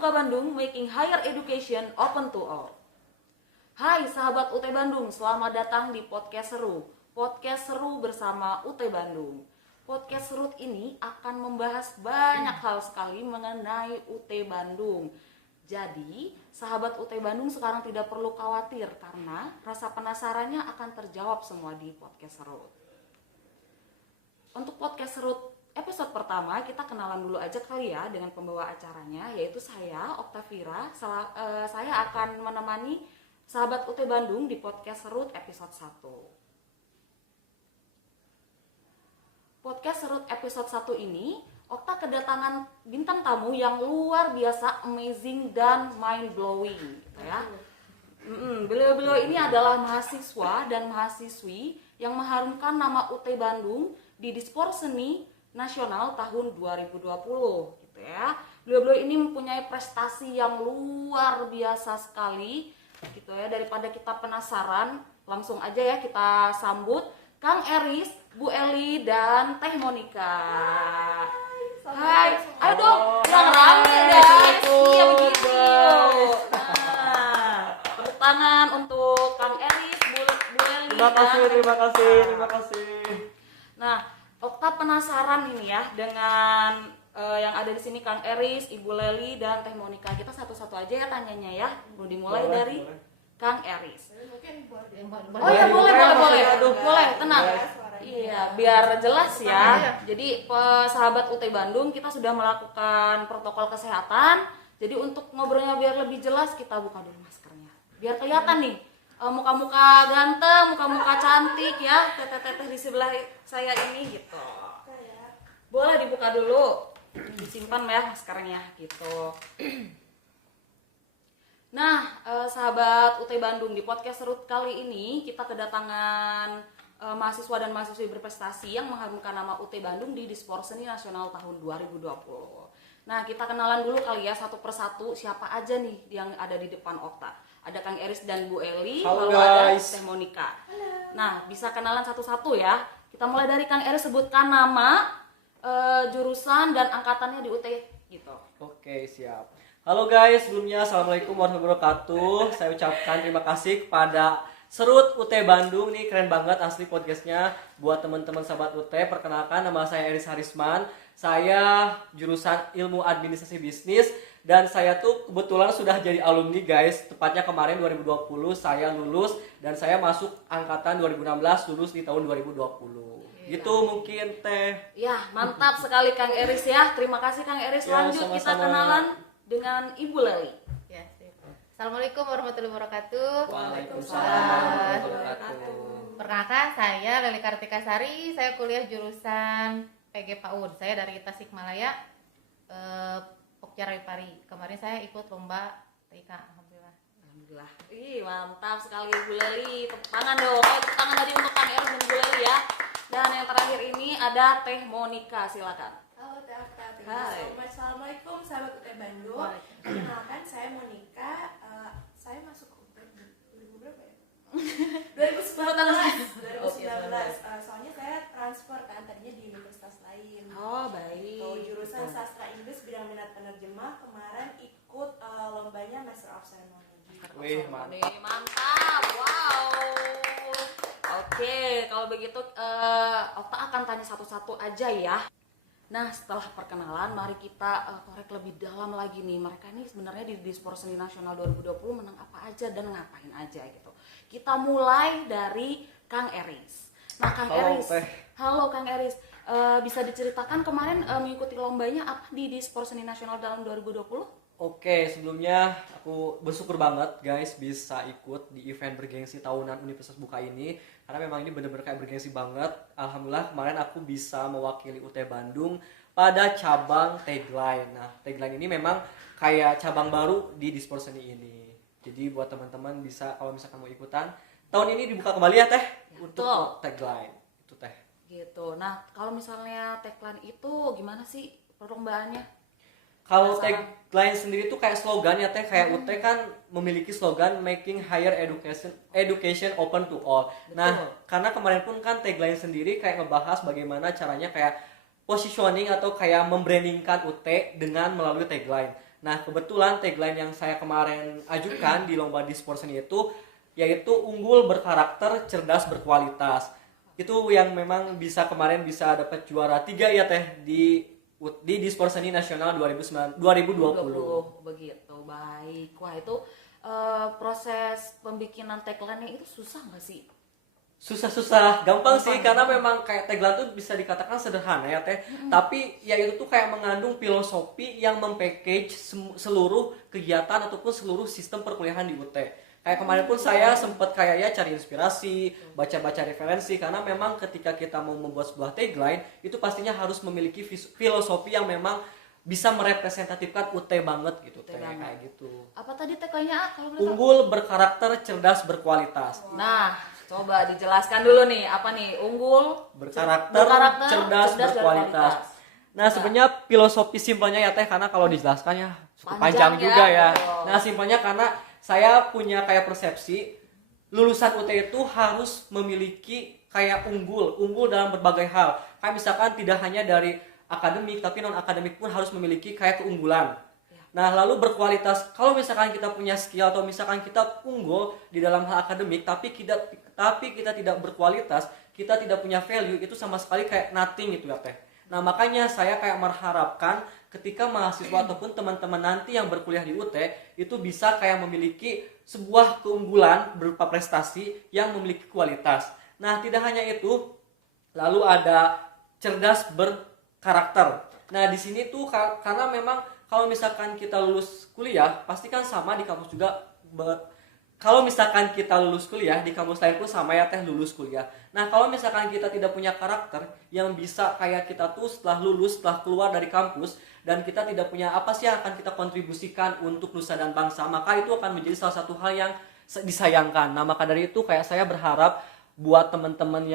Pramuka Bandung, making higher education open to all. Hai sahabat UT Bandung, selamat datang di Podcast Seru. Podcast Seru bersama UT Bandung. Podcast Seru ini akan membahas banyak hal sekali mengenai UT Bandung. Jadi, sahabat UT Bandung sekarang tidak perlu khawatir karena rasa penasarannya akan terjawab semua di Podcast Seru. Untuk Podcast Seru episode pertama, kita kenalan dulu aja kali ya dengan pembawa acaranya, yaitu saya, Oktavira. Saya akan menemani sahabat UT Bandung di Podcast Serut episode 1. Podcast Serut episode 1 ini, Okta kedatangan bintang tamu yang luar biasa, amazing dan mind blowing gitu ya. Beliau-beliau ini adalah mahasiswa dan mahasiswi yang mengharumkan nama UT Bandung di Dispor Seni Nasional tahun 2020 gitu ya. Beliau-beliau ini mempunyai prestasi yang luar biasa sekali gitu ya. Daripada kita penasaran, langsung aja ya kita sambut Kang Eris, Bu Eli dan Teh Monika. Hai, ayo dong, yang rame guys. Iya begitu. Nah, tepuk tangan untuk Kang Eris, Bu Eli. Terima kasih. Nah, Okta penasaran ini ya dengan yang ada di sini Kang Eris, Ibu Leli dan Teh Monika. Kita satu-satu aja ya tanyanya ya. Mau dimulai dari Kang Eris. Oh ya boleh. Boleh, tenang. Iya, biar jelas ya. Jadi sahabat UT Bandung, kita sudah melakukan protokol kesehatan. Jadi untuk ngobrolnya biar lebih jelas, kita buka dulu maskernya. Biar kelihatan nih muka-muka ganteng, muka-muka cantik ya, teteh-teteh di sebelah saya ini gitu. Boleh dibuka dulu, disimpan ya maskernya gitu. Nah, sahabat UT Bandung, di podcast Serut kali ini kita kedatangan mahasiswa dan mahasiswi berprestasi yang mengharumkan nama UT Bandung di Dispor Seni Nasional tahun 2020. Nah, kita kenalan dulu kali ya satu persatu siapa aja nih yang ada di depan Okta. Ada Kang Eris dan Bu Eli, lalu ada Teh Monika. Nah, bisa kenalan satu-satu ya. Kita mulai dari Kang Eris, sebutkan nama, jurusan dan angkatannya di UT gitu. Oke, siap. Halo guys, sebelumnya Assalamualaikum warahmatullahi wabarakatuh. Saya ucapkan terima kasih kepada Serut UT Bandung nih, keren banget asli podcastnya. Buat teman-teman sahabat UT, perkenalkan nama saya Eris Harisman. Saya jurusan Ilmu Administrasi Bisnis dan saya tuh kebetulan sudah jadi alumni guys. Tepatnya kemarin 2020 saya lulus dan saya masuk angkatan 2016, lulus di tahun 2020. Gitu mungkin Teh. Ya, mantap sekali Kang Eris ya. Terima kasih Kang Eris. Ya, lanjut sama-sama. kita kenalan dengan Ibu Leli. Ya, sip. Assalamualaikum warahmatullahi wabarakatuh. Waalaikumsalam warahmatullahi wabarakatuh. Perkenalkan, saya Leli Kartika Sari. Saya kuliah jurusan PG PAUD. Saya dari Tasikmalaya, Pokja Pari. Kemarin saya ikut lomba TIK. Alhamdulillah. Ih, mantap sekali Ibu Leli. Tepuk tangan dong. Tepuk tangan tadi untuk Kang Eris dan Ibu Leli ya. Dan yang terakhir ini ada Teh Monika, silakan. Halo Teh Okta, Hai. Assalamualaikum sahabat UT Bandung. Perkenalkan saya Monika. Saya masuk UT 2000 berapa ya? 2019. Soalnya saya transfer kan tadinya di universitas lain. Oh, baik. Jurusan sastra Inggris bidang minat penerjemah. Kemarin ikut lombanya Master of Ceremony. Wih, Mantap. Wow. Oke, kalau begitu Okta akan tanya satu-satu aja ya. Nah, setelah perkenalan, mari kita korek lebih dalam lagi nih. Mereka ini sebenarnya di Dispor Seni Nasional 2020 menang apa aja dan ngapain aja gitu. Kita mulai dari Kang Eris. Nah, Kang Eris. Halo Kang Eris. Bisa diceritakan kemarin mengikuti lombanya apa di Dispor Seni Nasional tahun 2020? Oke, sebelumnya aku bersyukur banget guys bisa ikut di event bergengsi tahunan Universitas Buka ini. Karena memang ini benar-benar kayak bergengsi banget. Alhamdulillah kemarin aku bisa mewakili UT Bandung pada cabang tagline. Nah, tagline ini memang kayak cabang baru di Dispor Seni ini. Jadi buat teman-teman bisa kalau misalkan mau ikutan, tahun ini dibuka kembali ya Teh untuk tagline. Itu Teh. Gitu. Nah, kalau misalnya tagline itu gimana sih perlombaannya? Kalau tagline sendiri tuh kayak slogan ya Teh, kayak UT kan memiliki slogan making higher education open to all. Betul. Nah, karena kemarin pun kan tagline sendiri kayak ngebahas bagaimana caranya kayak positioning atau kayak membrandingkan UT dengan melalui tagline. Nah, kebetulan tagline yang saya kemarin ajukan di lomba Disports seni itu yaitu unggul berkarakter, cerdas berkualitas. Itu yang memang kemarin bisa dapat juara 3 ya Teh di Disports Seni Nasional 2020. Begitu, baik. Wah, itu proses pembikinan tagline-nya itu susah nggak sih? Susah-susah, gampang sih karena memang kayak tagline tuh bisa dikatakan sederhana ya Teh. Tapi ya itu tuh kayak mengandung filosofi yang mempackage seluruh kegiatan ataupun seluruh sistem perkuliahan di UT. Kayak kemarin pun saya sempat kayak ya cari inspirasi, baca-baca referensi karena memang ketika kita mau membuat sebuah tagline itu pastinya harus memiliki filosofi yang memang bisa merepresentatifkan UT banget gitu Teh, kayak gitu. Apa tadi tagline-nya kalau boleh tahu? Unggul berkarakter, cerdas berkualitas. Nah, coba dijelaskan dulu nih, apa nih? Unggul, Berkarakter, cerdas berkualitas. Nah, sebenarnya filosofi simpelnya ya Teh, karena kalau dijelaskan ya cukup panjang ya, juga ya. betul. Nah, simpelnya karena saya punya kayak persepsi lulusan UT itu harus memiliki kayak unggul dalam berbagai hal. Kayak misalkan tidak hanya dari akademik, tapi non akademik pun harus memiliki kayak keunggulan. Nah, lalu berkualitas. Kalau misalkan kita punya skill atau misalkan kita unggul di dalam hal akademik, tapi kita tidak berkualitas, kita tidak punya value, itu sama sekali kayak nothing gitu ya Teh. Nah, makanya saya kayak mengharapkan ketika mahasiswa ataupun teman-teman nanti yang berkuliah di UT itu bisa kayak memiliki sebuah keunggulan berupa prestasi yang memiliki kualitas. Nah, tidak hanya itu, lalu ada cerdas berkarakter. Nah, di sini tuh karena memang kalau misalkan kita lulus kuliah, pasti kan sama di kampus juga. Kalau misalkan kita lulus kuliah, di kampus lain pun sama ya Teh lulus kuliah. Nah, kalau misalkan kita tidak punya karakter yang bisa kayak kita tuh setelah lulus, setelah keluar dari kampus, dan kita tidak punya apa sih yang akan kita kontribusikan untuk nusa dan bangsa, maka itu akan menjadi salah satu hal yang disayangkan. Nah, maka dari itu kayak saya berharap buat teman-teman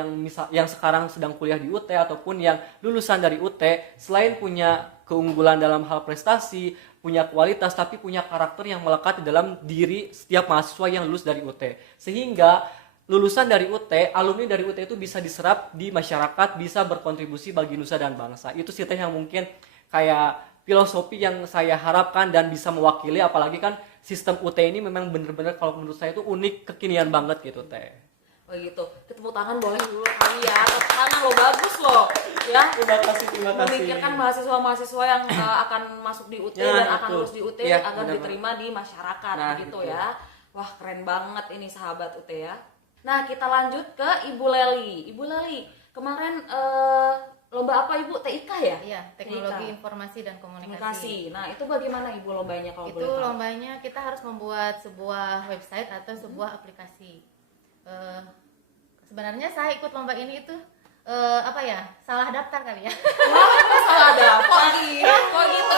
yang sekarang sedang kuliah di UT ataupun yang lulusan dari UT, selain punya keunggulan dalam hal prestasi, punya kualitas, tapi punya karakter yang melekat di dalam diri setiap mahasiswa yang lulus dari UT. Sehingga lulusan dari UT, alumni dari UT itu bisa diserap di masyarakat, bisa berkontribusi bagi nusa dan bangsa. Itu sih Teh yang mungkin kayak filosofi yang saya harapkan dan bisa mewakili, apalagi kan sistem UT ini memang benar-benar kalau menurut saya itu unik, kekinian banget gitu Teh. Begitu. Tepuk tangan boleh dulu kali ya. Tepuk tangan lo bagus loh. Ya. Terima kasih. Memikirkan mahasiswa-mahasiswa yang akan masuk di UT dan akan betul. lulus di UT Ya, agar benar, diterima di masyarakat Nah, begitu betul. ya. Wah, keren banget ini sahabat UT ya. Nah, kita lanjut ke Ibu Leli. Ibu Leli, kemarin lomba apa Ibu? TIK ya? Iya, teknologi TIK. informasi dan komunikasi. Komunikasi. Nah, itu bagaimana Ibu lombanya kalau Itu boleh tahu? lombanya kita harus membuat sebuah website atau sebuah aplikasi. Sebenarnya saya ikut lomba ini itu salah daftar kali ya. Wah, salah daftar. Kok gitu?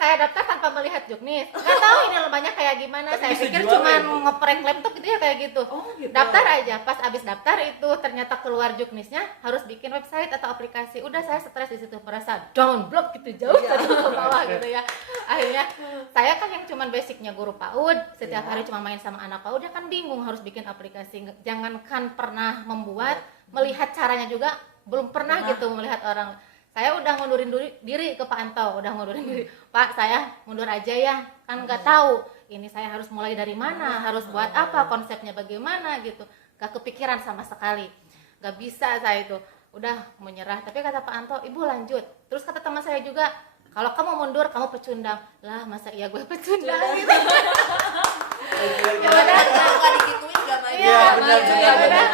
Saya daftar tanpa melihat juknis. Nggak tahu ini lombanya kayak gimana. Tapi Saya bisa pikir juara cuma ya, Bu? ngeprank laptop gitu ya kayak gitu. Oh, gitu. Daftar aja. Pas abis daftar itu ternyata keluar juknisnya harus bikin website atau aplikasi. Udah saya stres di situ, merasa download gitu jauh Iya. ke bawah gitu ya. Akhirnya saya kan yang cuman basicnya guru PAUD, setiap Iya. hari cuma main sama anak PAUD, ya kan bingung harus bikin aplikasi. Jangankan pernah membuat, melihat caranya juga belum pernah gitu melihat orang. Saya udah ngundurin diri ke Pak Anto, udah ngundurin diri. Pak, saya mundur aja ya, kan nggak tahu ini saya harus mulai dari mana, harus buat apa, konsepnya bagaimana gitu. Gak kepikiran sama sekali, gak bisa saya itu. Udah menyerah, tapi kata Pak Anto, Ibu lanjut. Terus kata teman saya juga, kalau kamu mundur, kamu pecundang. Lah, masa iya gue pecundang gitu. Ya udah, nggak digituin nggak maju. Iya, benar, maju, benar, ya benar. udah.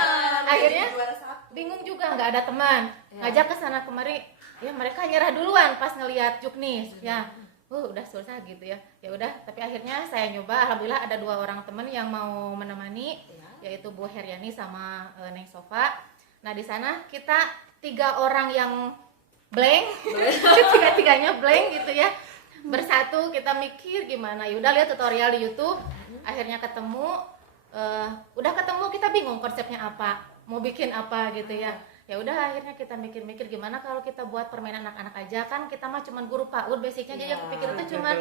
Jadi Akhirnya juara satu. bingung juga, nggak ada teman. Ngajak ke sana kemari, ya mereka nyerah duluan pas ngelihat juknis. Ya, udah susah gitu ya. Ya udah, tapi akhirnya saya nyoba. Alhamdulillah ada 2 orang teman yang mau menemani, yaitu Bu Heriani sama Neng Sofa. Nah di sana kita 3 orang yang blank, tiga-tiganya blank gitu ya. Bersatu kita mikir gimana. Ya udah lihat tutorial di YouTube. Akhirnya ketemu, udah ketemu kita bingung konsepnya apa, mau bikin apa gitu ya. Ya udah akhirnya kita mikir-mikir gimana kalau kita buat permainan anak-anak aja, kan kita mah cuman guru PAUD basicnya, jadi aku pikir itu cuman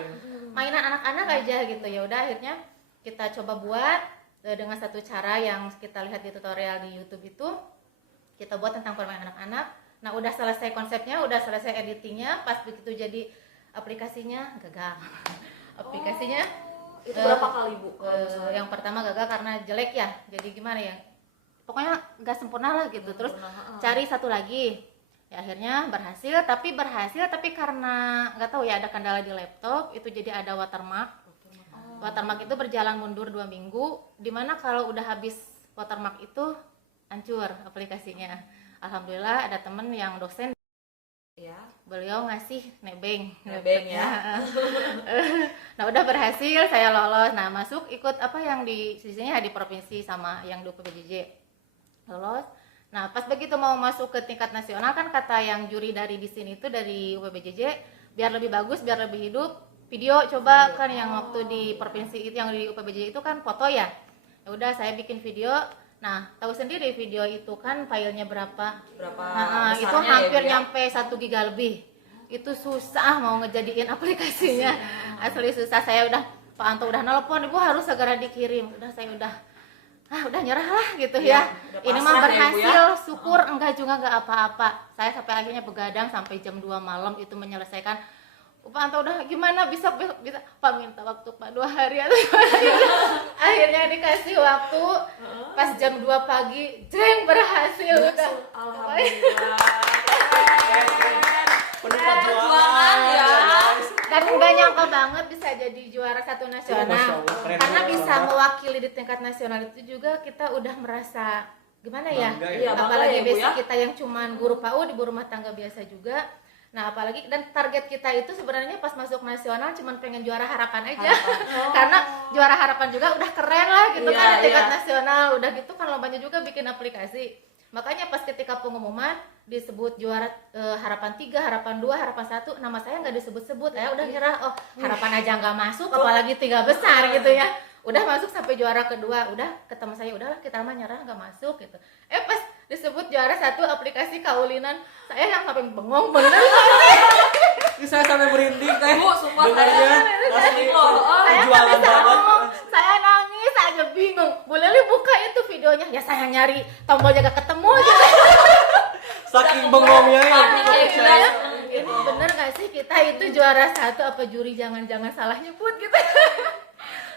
mainan anak-anak aja gitu. Ya udah akhirnya kita coba buat dengan satu cara yang kita lihat di tutorial di YouTube itu, kita buat tentang permainan anak-anak. Nah udah selesai konsepnya, udah selesai editingnya, pas begitu jadi aplikasinya gagal. Aplikasinya Itu berapa kali Bu? yang pertama gagal karena jelek ya, jadi gimana ya, pokoknya nggak sempurna lah gitu. Terus cari satu lagi, ya akhirnya berhasil tapi karena nggak tahu ya ada kendala di laptop itu, jadi ada watermark. Watermark itu berjalan mundur 2 minggu, dimana kalau udah habis watermark itu hancur aplikasinya. Alhamdulillah ada temen yang dosen, Ya. beliau ngasih nebeng ya. Nah udah berhasil, saya lolos. Nah masuk ikut apa yang di sisinya di provinsi sama yang di UPBJJ, lolos. Nah pas begitu mau masuk ke tingkat nasional kan kata yang juri dari di sini itu dari UPBJJ, biar lebih bagus, biar lebih hidup, video coba kan yang waktu di provinsi itu yang di UPBJJ itu kan foto ya. Ya udah saya bikin video. Nah, tahu sendiri video itu kan filenya berapa? Nah, itu besarnya hampir ya, Bu, ya? nyampe 1 giga lebih. Itu susah mau ngejadiin aplikasinya. Asli susah. Saya udah, Pak Anto udah nelpon, Ibu harus segera dikirim. Udah saya udah nyerah lah gitu Iya, ya. udah Ini pasrah mah ya, Bu, berhasil, ya? syukur enggak juga enggak apa-apa. Saya sampai akhirnya begadang sampai jam 2 malam itu menyelesaikan. Pak Anto udah gimana bisa Pak minta waktu Pak 2 hari atau gimana? Akhirnya dikasih waktu pas jam 2 pagi, jreng berhasil udah. Alhamdulillah. Penuh Perjuangan perjuangan ya. Dan nggak nyangka banget bisa jadi juara 1 Masya nasional. Allah, keren Karena banget. bisa mewakili di tingkat nasional itu juga kita udah merasa gimana ya? Bangga ya. Iya, bangga Apalagi ya, Bu, basic ya? kita yang cuman guru PAUD, ibu rumah tangga biasa juga. Nah, apalagi dan target kita itu sebenarnya pas masuk nasional cuman pengen juara harapan aja. Karena juara harapan juga udah keren lah gitu Iya, kan di tingkat iya. nasional. Udah gitu kan lombanya juga bikin aplikasi. Makanya pas ketika pengumuman disebut juara harapan 3, harapan 2, harapan 1, nama saya nggak disebut-sebut. Ya udah kira oh harapan aja nggak masuk apalagi 3 besar gitu ya. Udah masuk sampai juara kedua, udah ketemu saya udahlah kita mah nyerah nggak masuk gitu. Pas disebut juara 1 aplikasi kaulinan, saya yang sampai bengong bener. Ini saya sampai merinding teh. Bu, sumpah Dengarnya saya asli loh. Saya nggak perjuangan bisa banget. ngomong, saya nangis aja bingung. Bu Leli buka itu videonya, ya saya nyari tombolnya gak ketemu gitu. Saking bengongnya ya. Panik ya, Saya- gila. Ini bener gak sih kita itu juara 1 apa juri jangan-jangan salah nyebut gitu.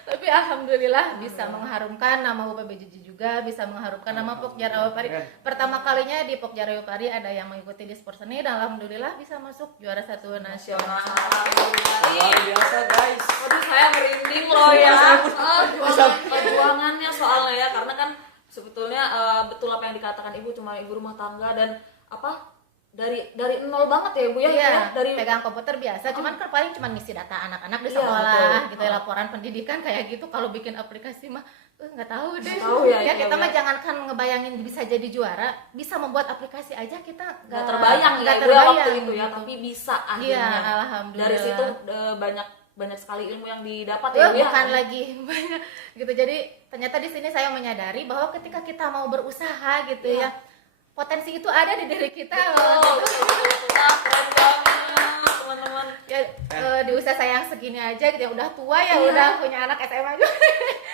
Tapi alhamdulillah bisa mengharumkan nama UPBJJ juga, bisa mengharumkan nama Pokja Rawapari. Keren. Pertama kalinya di Pokja Rawapari ada yang mengikuti di sport seni dan alhamdulillah bisa masuk juara 1 nasional. Luar biasa guys. Aduh, saya merinding loh ya. Perjuangannya soalnya ya, karena kan sebetulnya betul apa yang dikatakan Ibu, cuma ibu rumah tangga dan apa dari nol banget ya Ibu ya. Iya, Ya, dari pegang komputer biasa, cuman kan paling cuman ngisi data anak-anak di Iya, sekolah betul. gitu ya, laporan pendidikan kayak gitu. Kalau bikin aplikasi mah nggak tahu deh. Nggak tahu ya, Ya iya, kita mah iya. jangankan ngebayangin bisa jadi juara, bisa membuat aplikasi aja kita nggak terbayang ya nggak Ibu ya waktu terbayang itu ya, gitu. tapi bisa Iya, akhirnya. alhamdulillah. Dari situ banyak sekali ilmu yang didapat Ya, ya Bu ya. bukan lagi banyak gitu. Jadi ternyata di sini saya menyadari bahwa ketika kita mau berusaha gitu ya, potensi itu ada di diri kita. Betul. Wah, keren banget teman-teman. Ya di usia saya yang segini aja gitu ya, udah tua ya, udah punya anak SMA juga.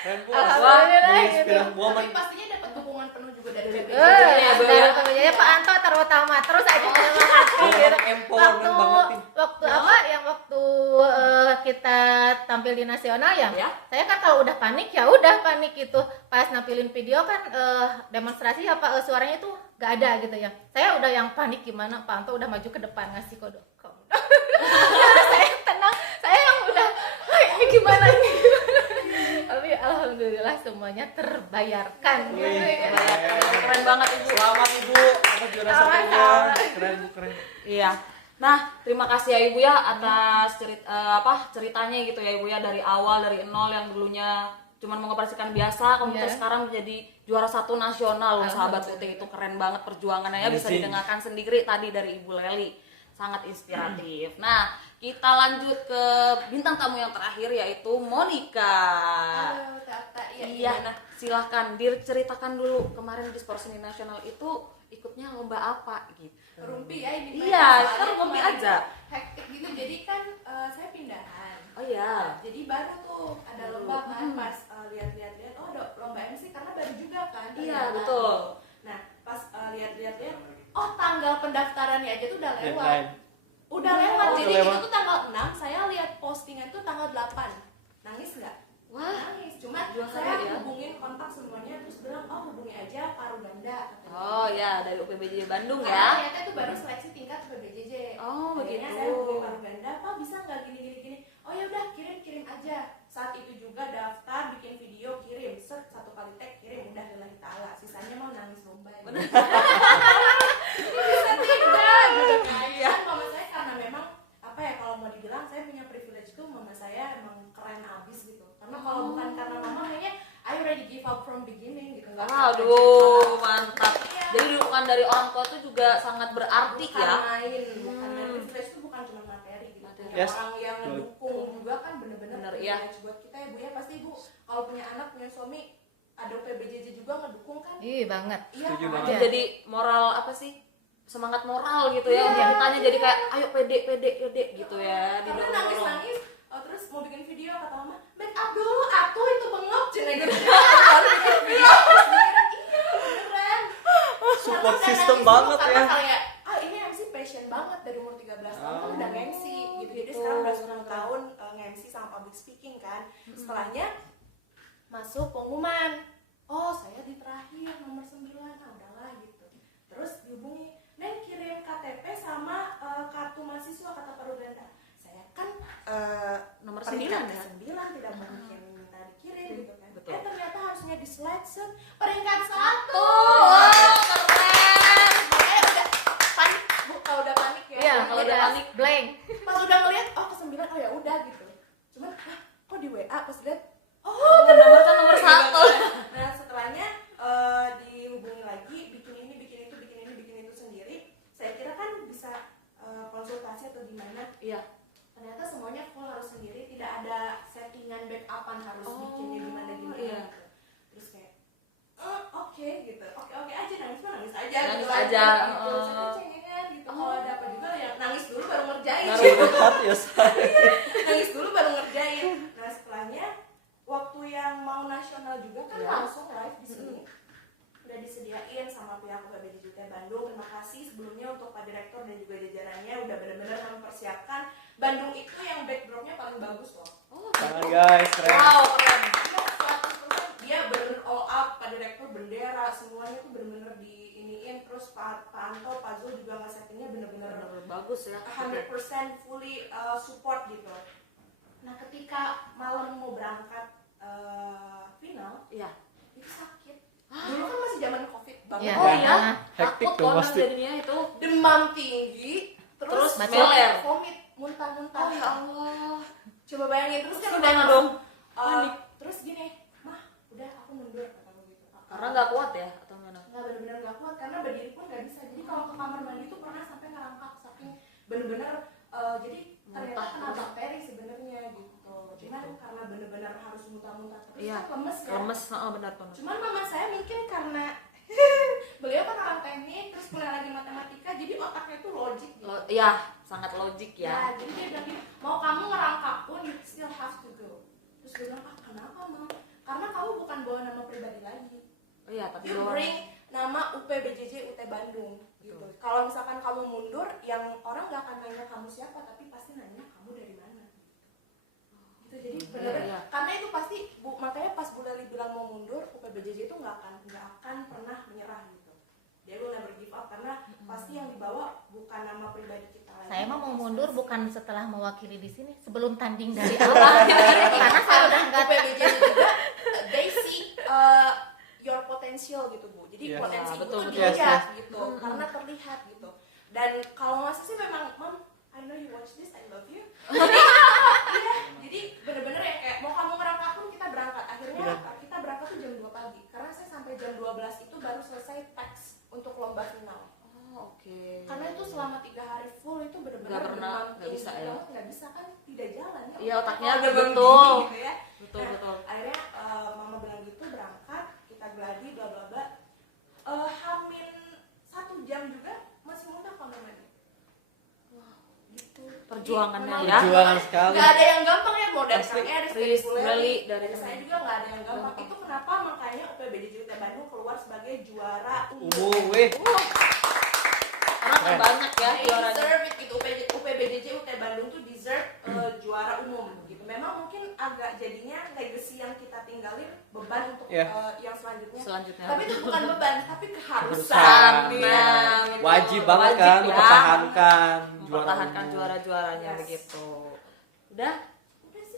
Keren Bu. Alhamdulillah gitu. Inspirasi woman. Tapi pastinya dapat dukungan penuh juga dari PBJ. ya, Bu, ya. Dari pembiayanya Pak Anto terutama terus aja terima kasih gitu. Empowerment banget nih. Waktu apa yang waktu kita tampil di nasional ya, Ya. saya kan kalau udah panik ya udah panik gitu. Pas nampilin video kan demonstrasi apa suaranya itu gak ada gitu ya. Saya udah yang panik gimana, Pak Anto udah maju ke depan ngasih kode. Saya tenang, saya yang udah ini gimana ini. Tapi alhamdulillah semuanya terbayarkan gitu ya. Keren banget Ibu. Selamat Ibu atas juara satunya. Sama-sama. Keren Bu, keren. Iya. Nah, terima kasih ya Ibu ya atas ceritanya gitu ya Ibu ya, dari awal dari nol yang dulunya cuman mengoperasikan biasa, komputer Iya. sekarang menjadi juara 1 nasional loh sahabat UT. Itu keren banget perjuangannya ya, bisa Amazing. didengarkan sendiri tadi dari Ibu Leli. Sangat inspiratif. Nah, kita lanjut ke bintang tamu yang terakhir yaitu Monica. Halo Tata, Iya, nah silahkan diceritakan dulu kemarin di Sport Seni Nasional itu ikutnya lomba apa gitu. Rumpi ya ini. Iya, Soalnya kan rumpi kemarin aja. Hektik gitu, jadi kan saya pindahan. Oh iya. Jadi baru tuh ada lomba kan, pas lihat-lihat oh ada lomba MC karena baru juga kan. Iya, ternyata. betul. Nah pas lihat-lihat oh tanggal pendaftarannya aja tuh udah lewat. Deadline. Udah lewat, Oh, jadi udah lewat. itu tuh tanggal 6, saya lihat postingan tuh tanggal 8. Nangis nggak? Wah, Nangis, cuma dua kali saya ya. hubungin kontak semuanya terus bilang, oh hubungi aja Paru Ganda katanya. oh ya dari UPBJ Bandung Karena ya. ternyata itu baru seleksi tingkat PBJJ. Oh, Akhirnya begitu. saya hubungi Paru Ganda, Pak bisa nggak gini. Oh ya udah kirim aja. Saat itu juga daftar, bikin video, kirim, set 1 kali tag, kirim, udah lillahi ta'ala. Sisanya mau nangis lomba. Bisa tidak gitu kan. Kan mama saya karena memang apa ya, kalau mau dibilang saya punya privilege tuh, mama saya emang keren abis gitu. Karena kalau bukan karena mama kayaknya I already give up from beginning gitu. Nggak akan Waduh, lanjut. mantap. Iya. Jadi dukungan dari orang tua tuh juga sangat berarti Bukan ya. main, bukan main. Privilege itu bukan cuma materi gitu. Materi. Punya Yes. orang yang mendukung juga kan bener-bener Bener, iya. privilege buat kita ya Bu ya. Pasti Ibu kalau punya anak, punya suami, ada PBJJ juga ngedukung kan? Ih banget. Iya Setuju kan? banget. Iya. Jadi moral apa sih? Semangat moral gitu ya. Iya. Untuk kitanya jadi kayak ayo pede gitu ya. Karena Didorong. nangis-nangis, terus mau bikin video kata mama, make up dulu, atuh itu bengok cina gitu. Baru bikin video, terus mikir, iya beneran. Support Karena system nangis banget dulu, karena ya. kayak, ini MC passion banget dari umur 13 tahun kan udah nge-MC gitu. Jadi sekarang udah 10 tahun nge-MC sama public speaking kan. Setelahnya masuk pengumuman, oh saya di terakhir nomor 9, nah udahlah gitu. Terus dihubungi, dan kirim KTP sama kartu mahasiswa kata Paru Ganda. Saya kan Nomor peringkat 9 ya. 9 tidak mungkin minta dikirim gitu kan. Betul. Ternyata harusnya di slide set peringkat 1. Wow, keren. Saya udah panik, Bu, kalau udah panik ya. Iya, kalau udah panik. blank. Pas udah ngeliat, oh ke 9, oh ya udah gitu. Cuman, kok di WA pas lihat, oh Nomor kan nomor gitu 1. kan. Nah setelahnya dihubungi lagi, bikin ini, bikin itu sendiri. Saya kira kan bisa konsultasi atau gimana. Iya. Ternyata semuanya full harus sendiri, tidak ada settingan backupan harus bikinnya gimana iya. gitu. Terus kayak oke gitu, oke aja, nangis aja Nangis gitu aja, gitu. Saya kan cengengan gitu, kalau ada apa juga ya nangis dulu baru ngerjain. Baru dekat ya saya. Nangis dulu baru ngerjain. Nah setelahnya waktu yang mau nasional juga kan Iya. langsung live di sini. Udah disediain sama pihak UPBJJ Bandung. Terima kasih sebelumnya untuk Pak Direktur dan juga jajarannya udah benar-benar mempersiapkan Bandung itu yang backdropnya paling bagus loh. Oh, Tangan guys, keren. wow, keren. Dia 100% dia bener all up, Pak Direktur, bendera semuanya tuh bener-bener diiniin. Terus Pak Anto, Pak Zul juga nge-settingnya bener-bener Bener-bener bagus ya. 100% fully support gitu. Nah ketika malam mau berangkat final Iya. itu sakit. Dulu kan masih zaman COVID banget. Iya. Oh iya. Hektik Takut dong orang pasti. jadinya itu. Demam tinggi, terus Terus meler. vomit, muntah-muntah. Oh ya Allah. Coba bayangin terus kan Terus gimana dong? panik. Terus gini, mah udah aku mundur kata begitu. Karena nggak kuat ya atau gimana? Nggak benar-benar nggak kuat karena berdiri pun nggak bisa. Jadi kalau ke kamar mandi tuh pernah sampai ngerangkak saking bener-bener jadi ternyata Muntah kena terus. bakteri sebenarnya gitu. Cuman karena bener-bener harus muntah-muntah terus Iya. kan lemes ya. Lemes, benar banget. Cuman mama saya mungkin karena beliau kan orang teknik terus kuliah lagi matematika jadi otaknya tuh logik gitu. Ya, sangat logik ya. Ya, jadi dia bilang gini, mau kamu ngerangkak pun you still have to go. Terus dia bilang, kenapa Mam? Karena kamu bukan bawa nama pribadi lagi. Oh iya, tapi You doang. bring nama UPBJJ UT Bandung gitu. Kalau misalkan kamu mundur, yang orang nggak akan nanya kamu siapa, tapi pasti nanya kamu dari mana. Gitu. Jadi benar, iya. karena itu pasti makanya pas Bu Leli bilang mau mundur, UPBJJ itu nggak akan pernah menyerah gitu. Dia will never give up karena pasti yang dibawa bukan nama pribadi kita lagi. Saya mah mau mundur bukan setelah mewakili di sini, sebelum tanding dari awal. Karena saya udah nggak UPBJJ juga they see your potential gitu Bu. Jadi Yes. potensi Ah, Ibu betul, tuh betul. dilihat gitu, karena terlihat gitu. Dan kalau masih sih memang Mom, I know you watch this, I love you. Iya, jadi bener-bener ya kayak mau kamu berangkat pun kita berangkat. Akhirnya kita berangkat tuh jam 2 pagi. Karena saya sampai jam 12 itu baru selesai teks untuk lomba final. Oh, oke. Karena itu selama 3 hari full itu bener-bener Nggak pernah, demam nggak bisa tinggi ya? banget, nggak bisa kan tidak jalan ya. Iya, otaknya Kalau demam betul. tinggi gitu ya. Betul, Nah, betul. Akhirnya mama bilang gitu, berangkat, kita gladi bla bla bla. Hamin 1 jam juga masih muntah kalau mandi. Gitu. Perjuangannya Jadi, ya. Perjuangan sekali. Gak ada yang gampang ya, mau dari Asli. Kang Eris, dari Riz, Bu Leli, Leli, dari saya juga gak ada yang gampang. Itu kenapa makanya UPBJJ UT Bandung keluar sebagai juara umum. Weh. Karena kan Keren. banyak ya They juaranya. deserve it gitu. UPBJJ UPBJJ UT Bandung tuh deserve juara umum gitu. Memang mungkin agak jadinya legacy yang kita tinggalin beban untuk yang selanjutnya. Tapi itu bukan beban, tapi keharusan. Wajib banget kan mempertahankan juara-juaranya begitu. Udah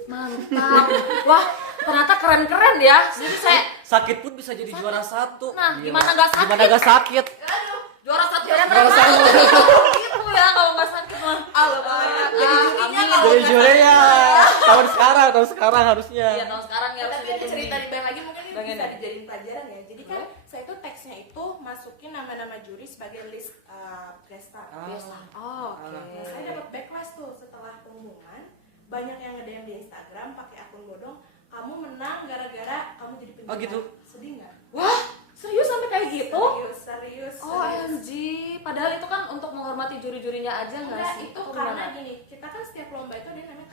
mantap. Wah, ternyata keren-keren ya. Jadi saya sakit pun bisa jadi juara 1. Nah, gimana nggak sakit? Gimana nggak sakit? Aduh, Juara 1 ya gitu ya kalau nggak sakit mah. jadi jurinya kalau Jadi juara ya. Tahun sekarang harusnya. Iya, tahun sekarang ya harus tapi ada jadi cerita di band lagi mungkin ini Bagian bisa ya? dijadiin pelajaran ya. Jadi kan saya itu teksnya itu masukin nama-nama juri sebagai list guest star. biasa. Oh, oke. Nah, saya dapat backlash tuh setelah pengumuman. Banyak yang nge-DM di Instagram pakai akun bodong, kamu menang gara-gara kamu jadi penjuara. Oh, gitu? Sedih nggak? Wah, serius sampai kayak gitu? Serius. OMG, padahal itu kan untuk menghormati juri-jurinya aja nggak Enggak, sih? itu Atau karena gimana? gini, kita kan setiap lomba itu ada yang namanya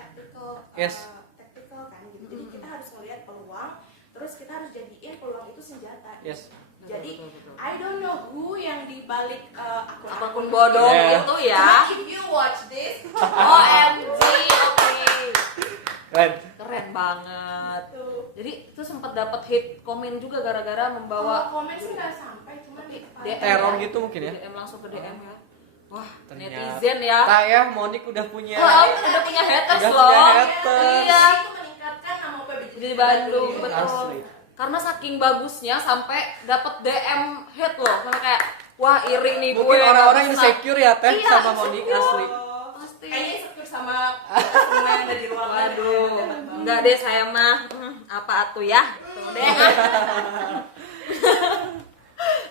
Yes. tactical kan gitu. Jadi kita harus melihat peluang, terus kita harus jadiin peluang itu senjata. Yes. Jadi Betul. I don't know who yang dibalik Akun bodong Yeah. itu ya. Cuma if you watch this, OMG, oke. Keren. Keren banget. tuh. Jadi itu sempat dapat hate komen juga gara-gara membawa Kalau komen sih nggak sampai, cuma di DM Teror ya? gitu mungkin ya? DM langsung ke DM ya. Wah, Ternyata. netizen ya. Tak ya, Monik udah punya. Oh, udah punya haters Udah loh. punya haters. Iya. Itu meningkatkan nama PBJ Di Bandung, juga. betul. Asli. Karena saking bagusnya sampai dapat DM hate loh. Sampai kayak wah iri nih gue. Mungkin orang-orang nggak bisa. insecure ya teh Iya, sama Monik asli. Pasti. Kayaknya insecure sama semua yang ada di luar. Waduh, enggak deh saya mah. Apa atuh ya? Tuh deh.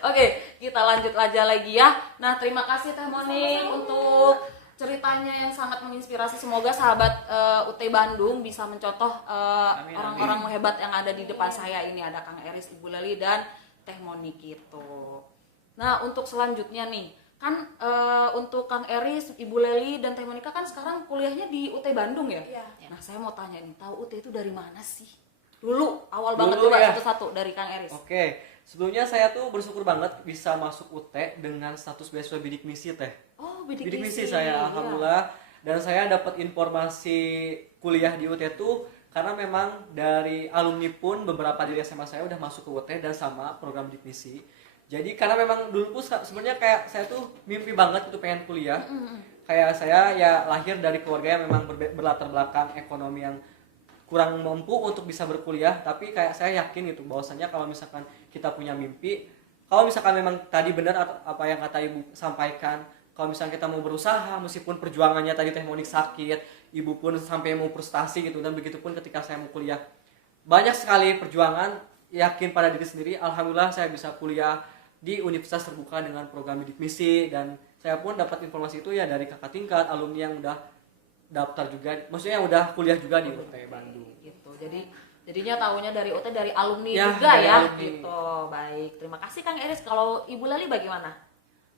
Oke, kita lanjut aja lagi ya. Nah, terima kasih Teh Monik untuk ceritanya yang sangat menginspirasi. Semoga sahabat UT Bandung bisa mencontoh Amin, orang-orang hebat yang ada di depan saya ini. Ada Kang Eris, Ibu Leli, dan Teh Monik gitu. Nah, untuk selanjutnya nih, kan untuk Kang Eris, Ibu Leli, dan Teh Monika kan sekarang kuliahnya di UT Bandung ya? Iya. Nah, saya mau tanya nih, tahu UT itu dari mana sih? Dulu, awal banget Dulu coba ya. satu-satu dari Kang Eris. Oke, sebelumnya saya tuh bersyukur banget bisa masuk UT dengan status beasiswa bidik misi teh. Oh, Bidik misi saya, alhamdulillah. Dan saya dapat informasi kuliah di UT tuh karena memang dari alumni pun beberapa dari SMA saya udah masuk ke UT dan sama program bidik misi. Jadi karena memang dulu pun sebenarnya kayak saya tuh mimpi banget itu pengen kuliah. Kayak saya ya lahir dari keluarga yang memang berlatar belakang ekonomi yang kurang mampu untuk bisa berkuliah, tapi kayak saya yakin gitu bahwasannya kalau misalkan kita punya mimpi, kalau misalkan memang tadi benar apa yang kata ibu sampaikan, kalau misalkan kita mau berusaha meskipun perjuangannya tadi Teh Monik sakit, ibu pun sampai mau frustasi gitu, dan begitupun ketika saya mau kuliah, banyak sekali perjuangan, yakin pada diri sendiri. Alhamdulillah saya bisa kuliah di universitas terbuka dengan program bidik misi, dan saya pun dapat informasi itu ya dari kakak tingkat, alumni yang udah daftar juga, maksudnya yang udah kuliah juga di UT Bandung. Gitu. Jadinya tahunya dari UT dari alumni Ya, juga dari ya. alumni. Gitu. Baik, terima kasih Kang Eris. Kalau Ibu Leli bagaimana?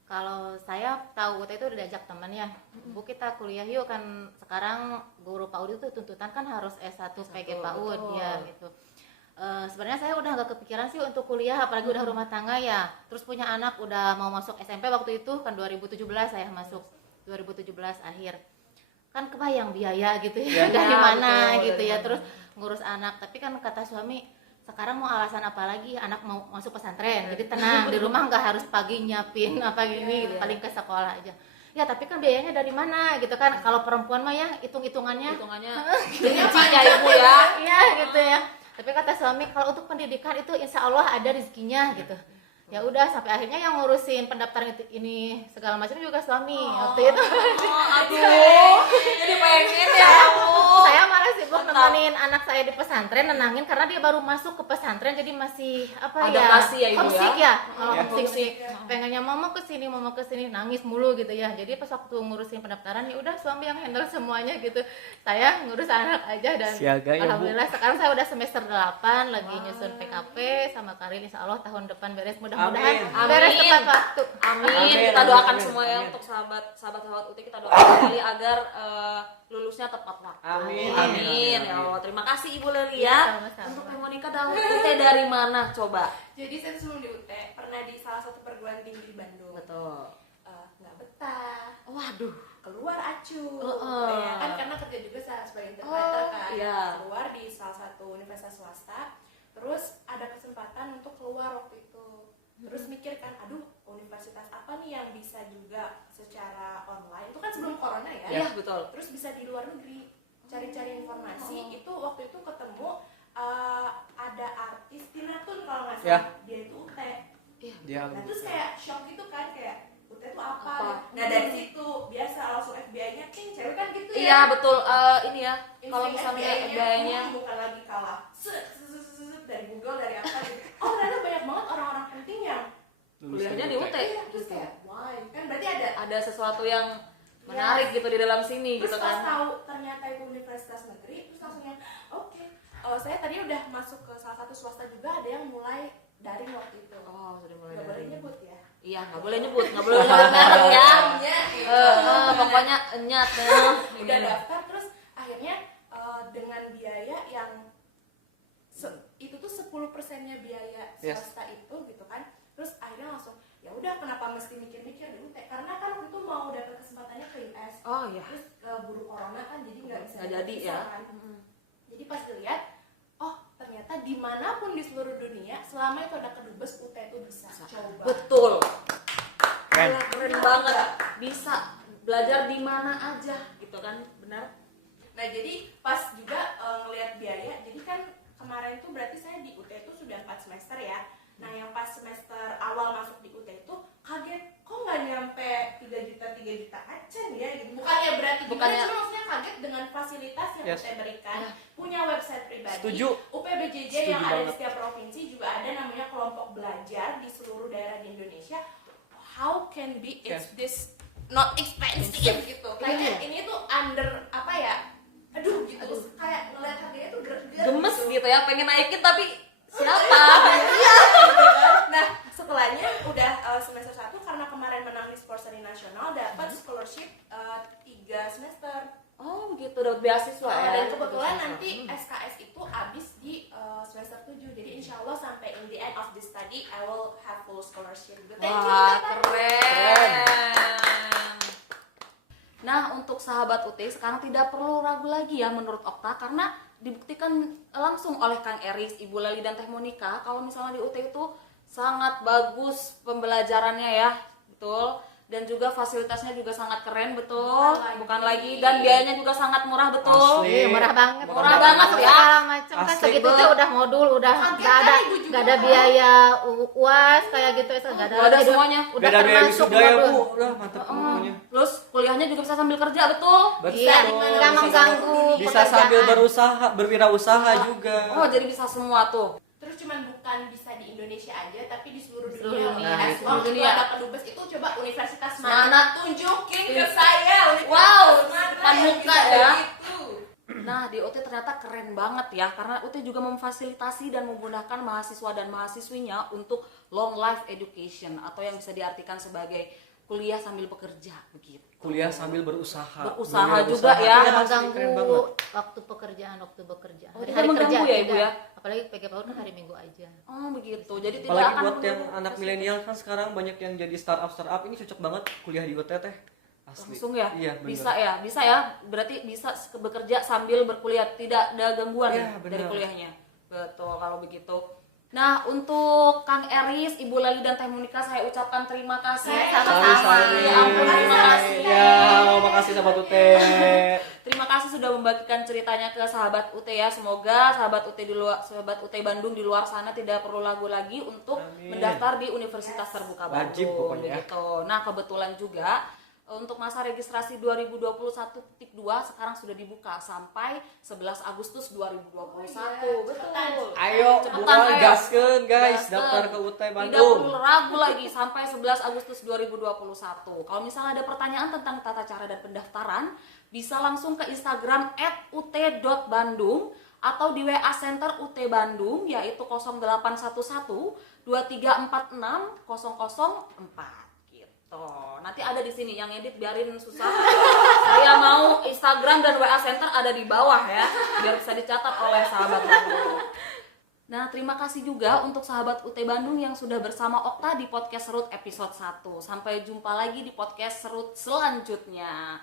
Kalau saya tahu UT itu udah diajak teman ya, Bu kita kuliah yuk, kan sekarang guru PAUD itu tuntutan kan harus S1 PG PAUD betul. ya gitu. Sebenarnya saya udah nggak kepikiran sih untuk kuliah, apalagi udah rumah tangga ya. Terus punya anak udah mau masuk SMP waktu itu kan 2017 saya masuk 2017 akhir. Kan kebayang biaya gitu ya, Ya, dari mana betul, gitu dari ya, mana. terus ngurus anak. Tapi kan kata suami, sekarang mau alasan apa lagi, anak mau masuk pesantren, jadi tenang di rumah, nggak harus pagi nyiapin apa gini gitu, paling ke sekolah aja. Ya tapi kan biayanya dari mana gitu kan, kalau perempuan mah ya hitungannya Rezekinya Ibu ya. iya gitu ya. Tapi kata suami, kalau untuk pendidikan itu insya Allah ada rezekinya gitu. Ya udah, sampai akhirnya yang ngurusin pendaftaran ini segala macam juga suami waktu itu. Aduh, jadi pengen ya kamu. Saya malah sibuk nemenin anak saya di pesantren, nenangin karena dia baru masuk ke pesantren, jadi masih apa Adaptasi ya, Ibu, homesick ya? ya. Kalau Ya. homesick, pengennya mama kesini nangis mulu gitu ya. Jadi pas waktu ngurusin pendaftaran ya udah suami yang handle semuanya gitu. Saya ngurus anak aja, dan Siaga ya, Bu. alhamdulillah sekarang saya udah semester 8 lagi nyusun PKP sama karir, insya Allah tahun depan beres, mudah-mudahan Amin. beres Amin. tepat waktu. Amin. Amin, Kita amin, doakan amin, semua ya amin. untuk sahabat UT, kita doakan sekali agar lulusnya tepat waktu. Amin. Amin. Ya Allah, terima kasih Ibu Leli ya. Sama-sama. Untuk Teh Monika, tahu UT dari mana coba? Jadi saya sebelum di UT pernah di salah satu perguruan tinggi di Bandung. Betul. Nggak betah. Waduh. keluar acu, Heeh. ya kan karena kerja juga sebagai interpreter kan, iya. keluar di salah satu universitas swasta, terus ada kesempatan untuk keluar waktu itu, terus mikir kan, aduh universitas apa nih yang bisa juga secara online, itu kan sebelum corona ya, Iya, betul. terus bisa di luar negeri, cari-cari informasi, itu waktu itu ketemu ada artis Tina Tun kalau nggak salah, dia itu UT, Dia nah terus kayak shock gitu kan, kayak UT itu apa? Apa? Nah dari situ biasa langsung FBI-nya cewek kan gitu ya. Iya, betul. Ini ya, kalau Insting misalnya FBI-nya FBI-nya bukan lagi kalah dari Google, dari apa gitu. Oh ternyata banyak banget orang-orang penting yang kuliahnya di UT. iya, terus kayak why? Kan berarti ada Ada sesuatu yang menarik gitu di dalam sini terus gitu pas kan. tahu ternyata itu universitas negeri, terus langsung yang oke. Saya tadi udah masuk ke salah satu swasta juga, ada yang mulai daring waktu itu. Oh, sudah mulai Nggak boleh dari. nyebut ya. Iya, nggak boleh nyebut ya. Namanya, gitu. Pokoknya enyat Udah daftar, terus akhirnya dengan biaya yang itu tuh 10%-nya biaya swasta itu gitu kan, terus akhirnya langsung ya udah, kenapa mesti mikir-mikir di UT, karena kan waktu itu mau dapat kesempatannya ke US, Oh iya. terus buru corona kan, jadi nggak bisa Nggak jadi bisa ya. kan. Jadi pas dilihat, oh ternyata dimanapun di seluruh dunia selama itu ada kedubes, UT itu bisa coba. Betul. Keren. Gila, keren banget. Bisa belajar di mana aja gitu kan, benar? Nah jadi pas juga ngelihat biaya, jadi kan kemarin tuh berarti saya di UT itu sudah 4 semester ya. Nah yang pas semester awal masuk di UT itu kaget, kok nggak nyampe 3 juta aja ya gitu. Bukannya berarti Bukannya- cuma maksudnya kaget dengan fasilitas yang UT berikan. Punya website pribadi, Setuju. UPBJJ Setuju yang ada di banget. setiap provinsi juga ada namanya kelompok belajar di seluruh daerah di Indonesia. How can be this not expensive gitu. Kayak ini tuh under apa ya? Aduh gitu. Kayak ngeliat harganya tuh Gemes gitu ya, pengen naikin tapi siapa? Iya, gitu kan. Nah, setelahnya udah semester 1 karena kemarin menang di Sportsari Nasional, dapat scholarship 3 semester. Oh gitu, dapat beasiswa ya. Dan kebetulan nanti SKS itu habis di semester 7. Jadi insya Allah sampai in the end of this study I will have full scholarship. Thank you. Wah, Tata. keren. Nah, untuk sahabat UT sekarang tidak perlu ragu lagi ya menurut Okta, karena dibuktikan langsung oleh Kang Eris, Ibu Lali dan Teh Monika kalau misalnya di UT itu sangat bagus pembelajarannya ya, betul. Dan juga fasilitasnya juga sangat keren, betul. Bukan lagi. Dan biayanya juga sangat murah, betul. Asli. Murah banget. Murah banget ya. Segala macam kan Asli. segitu tuh udah modul, udah Kaget nggak kan ada Ibu juga, nggak ada kan? biaya UAS kayak gitu, nggak ada. Nggak ada Jadi semuanya. Udah Beda biaya termasuk wisuda ya modul. Bu. Udah mantap pokoknya. Terus kuliahnya juga bisa sambil kerja, betul. Iya, nggak mengganggu Bisa pekerjaan. sambil berusaha, berwirausaha juga. Oh, jadi bisa semua tuh. Terus cuman bukan bisa di Indonesia aja, tapi di seluruh Seluruh dunia. dunia. As Seluruh long itu dunia. ada kedubes itu, coba universitas Mana? mana? Tunjukin ke saya. Wow, Universitas depan mana yang muka bisa ya. gitu. Nah, di UT ternyata keren banget ya, karena UT juga memfasilitasi dan menggunakan mahasiswa dan mahasiswinya untuk long life education, atau yang bisa diartikan sebagai kuliah sambil bekerja, begitu. Kuliah sambil berusaha. Berusaha Berwirausaha. juga ya. Tidak Asli, keren mengganggu banget. waktu pekerjaan. Oh, Hari-hari tidak mengganggu kerja ya, Ibu tidak. ya? Apalagi PG PAUD kan hari Minggu aja. Oh, begitu. Jadi tidak Apalagi akan buat yang mengganggu anak proses. milenial kan sekarang banyak yang jadi startup ini cocok banget kuliah di UT teh. Asli. Langsung ya? Iya, bener. Bisa ya. Berarti bisa bekerja sambil berkuliah, tidak ada gangguan Iya, dari bener. kuliahnya. Betul kalau begitu. Nah, untuk Kang Eris, Ibu Lali dan Teh Monika, saya ucapkan terima kasih. Sama-sama. Ya ampun, terima kasih. Ya, makasih sahabat UT. Terima kasih sudah membagikan ceritanya ke sahabat UT ya. Semoga sahabat UT sahabat UT Bandung di luar sana tidak perlu ragu lagi untuk Amin. mendaftar di Universitas Terbuka Bandung. Wajib pokoknya. Gitu. Nah, kebetulan juga untuk masa registrasi 2021.2 sekarang sudah dibuka sampai 11 Agustus 2021. Betul. Ayo, Cepetan, buruan ayo. gaskeun guys, Gaskeun. daftar ke UT Tidak Bandung. perlu ragu lagi sampai 11 Agustus 2021. Kalau misalnya ada pertanyaan tentang tata cara dan pendaftaran, bisa langsung ke Instagram @ut.bandung atau di WA Center UT Bandung yaitu 0811 2346 004 gitu. Nanti ada di sini, yang edit biarin susah. Saya mau Instagram dan WA Center ada di bawah ya, biar bisa dicatat oleh sahabat Bandung. Nah, terima kasih juga untuk sahabat UT Bandung yang sudah bersama Okta di podcast Serut episode 1. Sampai jumpa lagi di podcast Serut selanjutnya.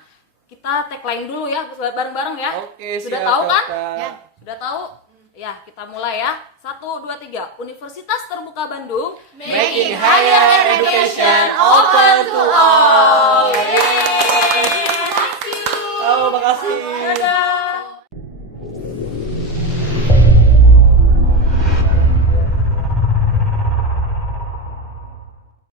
Kita tagline dulu ya, bareng-bareng ya. Oke, sudah siap, tahu kan? Kak. Ya, sudah tahu? Ya, kita mulai ya. 1, 2, 3. Universitas Terbuka Bandung, Making higher education open to all. Yeay. Oh, makasih. Dadah.